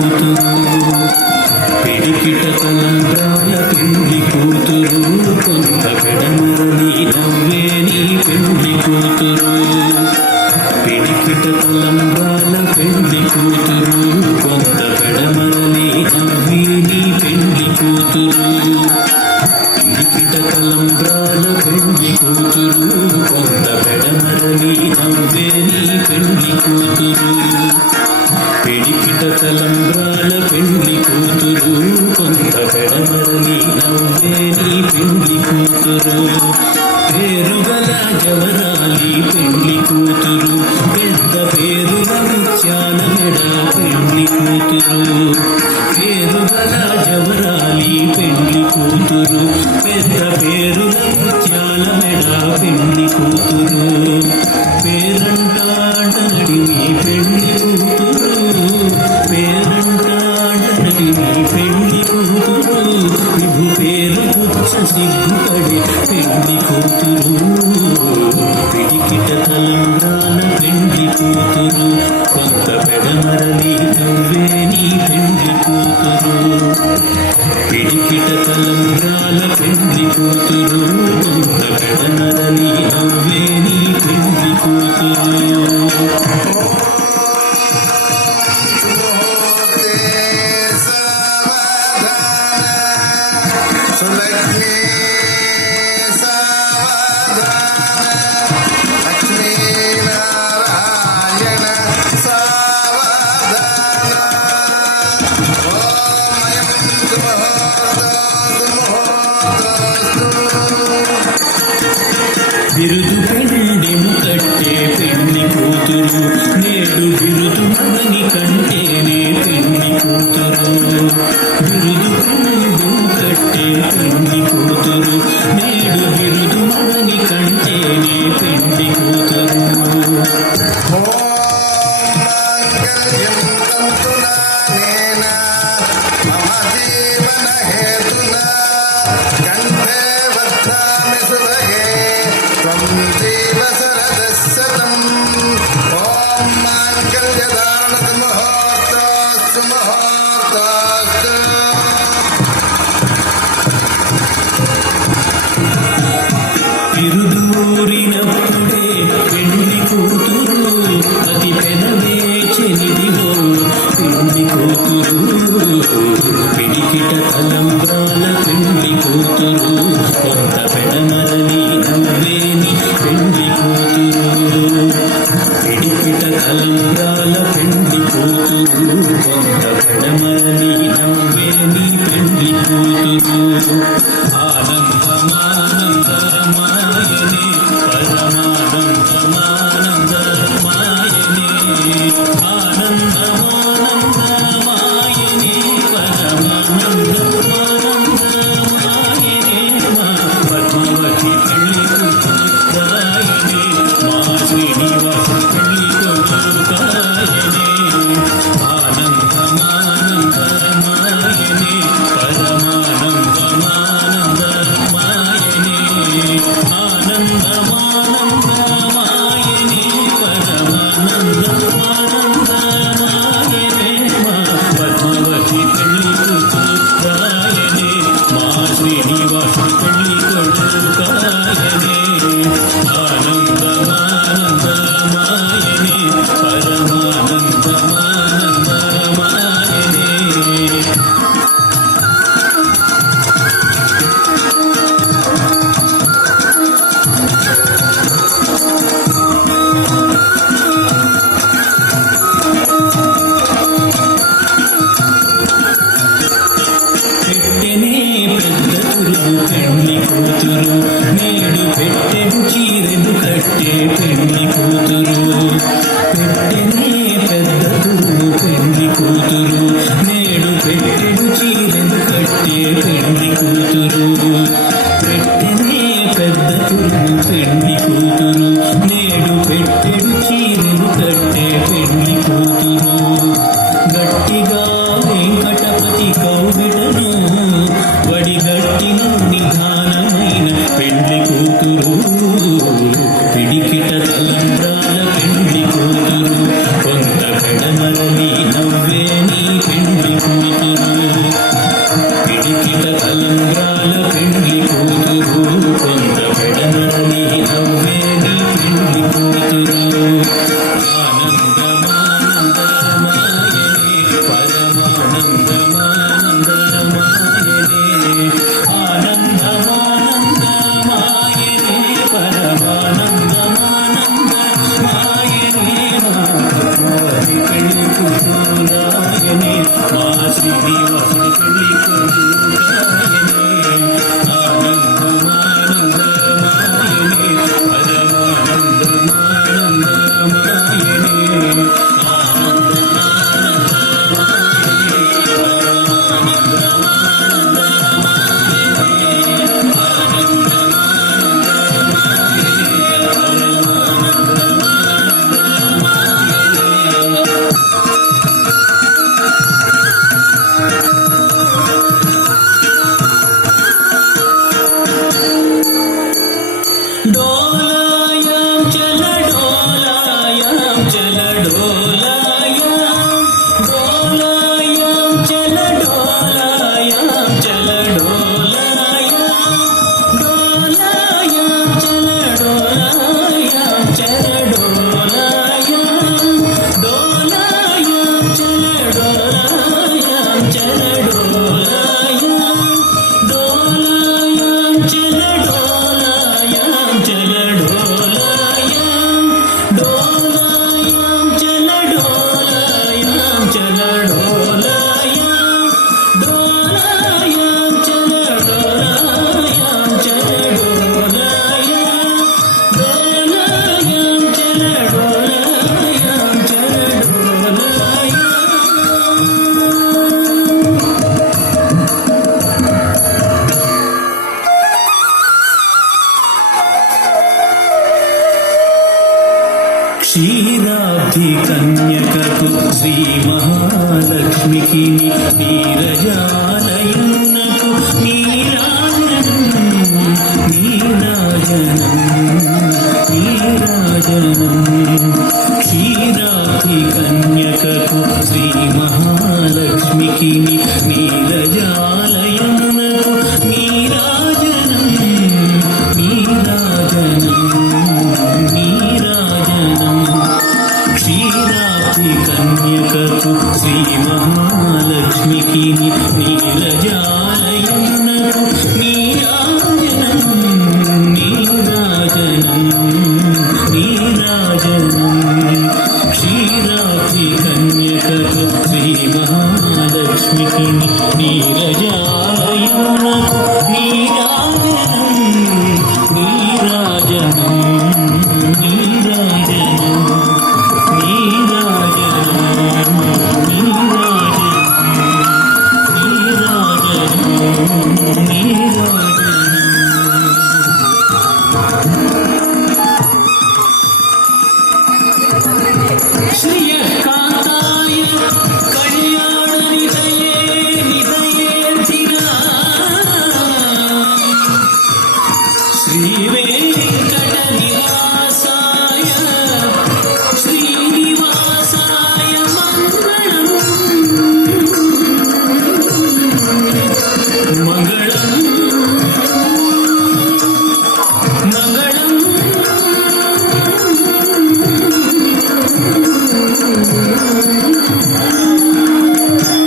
కూతురు పిడికిట తలంబ్రాల పెళ్లి కూతురు కొంత పెడమరని నవ్వే నీ పెళ్లి కూతురు పిడికిట తలంబ్రాల పెళ్లి కూతురు కొంత పెడమరని నవ్వే నీ పెళ్లి కూతురు పిడికిట తలంబ్రాల పెళ్లి కూతురు కొంత పెడమరని నవ్వే నీ పెళ్లి కూతురు పిడికిట తలంబ్రాల పెళ్లి కూతురు కొంత పెడమరని నవ్వే నీ పెళ్లి కూతురు పేరుగల జవరాలి పెళ్లి కూతురు పెద్ద పేరుల ముత్యాల మెడ పెళ్లి కూతురు పేరుగల జవరాలి పెళ్లి కూతురు పెద్ద పేరుల ముత్యాల మెడ పెళ్లి కూతురు పేరంటాడనడి నీ పెళ్లి కూతురు పేరంటాడనడి నీ పెళ్లి కూతురు విభు పేరు గుచ్చ సిగ్గుపడి పెళ్లి కూతురు పిడికిట తలంబ్రాల పెళ్లి కూతురు కొంత పెడమరని నవ్వే నీ పెళ్లి కూతురు పిడికిట తలంబ్రాల పెళ్లి కూతురు కొంత పెడమరని నవ్వే నీ పెళ్లి కూతురు బిరుదు పెండెము కట్టే పెళ్లి కూతురు నేడు బిరుదు మగని కంటేనే పెళ్లి కూతురు బిరుదు పెండెము కట్టే పెళ్లి కూతురు నేడు బిరుదు మగని కంటేనే పెళ్లి కూతురు తిరుదూరినప్పుడే పెళ్లి కూతురు అతి పెనవే చెనిదివో పెళ్లి కూతురు పిడికిట తలంబ్రాల పెళ్లి కూతురు కొంత పెడమరని నవ్వేని పెళ్లి కూతురు పిడికిట తలంబ్రాల పెళ్లి కూతురు కొంత పెడమరని నవ్వేని పెళ్లి కూతురు ఆనందమానందరమాయనే పరమానందమానందరమాయనే ఆనందమానందరమాయనే పరమానందమానందరమాయనే మా పద్మావతి పెళ్లి కూతురాయనే మా శ్రీనివాస పెళ్లి కూతురాయనే ఆనందమానందరమాయనే శ్రీనివాసుడి పెళ్లి కొడుకాయనే ఆనందమానందమాయనే పరమానందమానందమాయనే डोलायां चल डोलायां चल डोलायां डोलायां चल डोलायां चल डोलायां डोलायां चल डोलायां चल डोलायां डोलायां चल डोलायां चल डोलायां डोलायां चल डोलायां चल डोलायां डोलायां चल डोलायां चल डोलायां डोलायां चल डोलायां चल डोलायां डोलायां चल डोलायां चल डोलायां क्षीराब्धि कन्यकకు శ్రీ మహాలక్ష్మికి నీరజాలయునకు నీరాజనం నీరాజనం నీరాజనం క్షీరాబ్ధి కన్యకకు శ్రీ మహాలక్ష్మికి నీరజాలయునకు నీరాజనం నీరాజనం నీరాజనం క్షీరాబ్ధి కన్యకకు శ్రీ మహాలక్ష్మికి నీరజాలయునకు నీరాజనం నీరాజనం నీరాజనం క్షీరాబ్ధి కన్యకకు శ్రీ మహాలక్ష్మికి నీరజాలయునకు నీరాజనం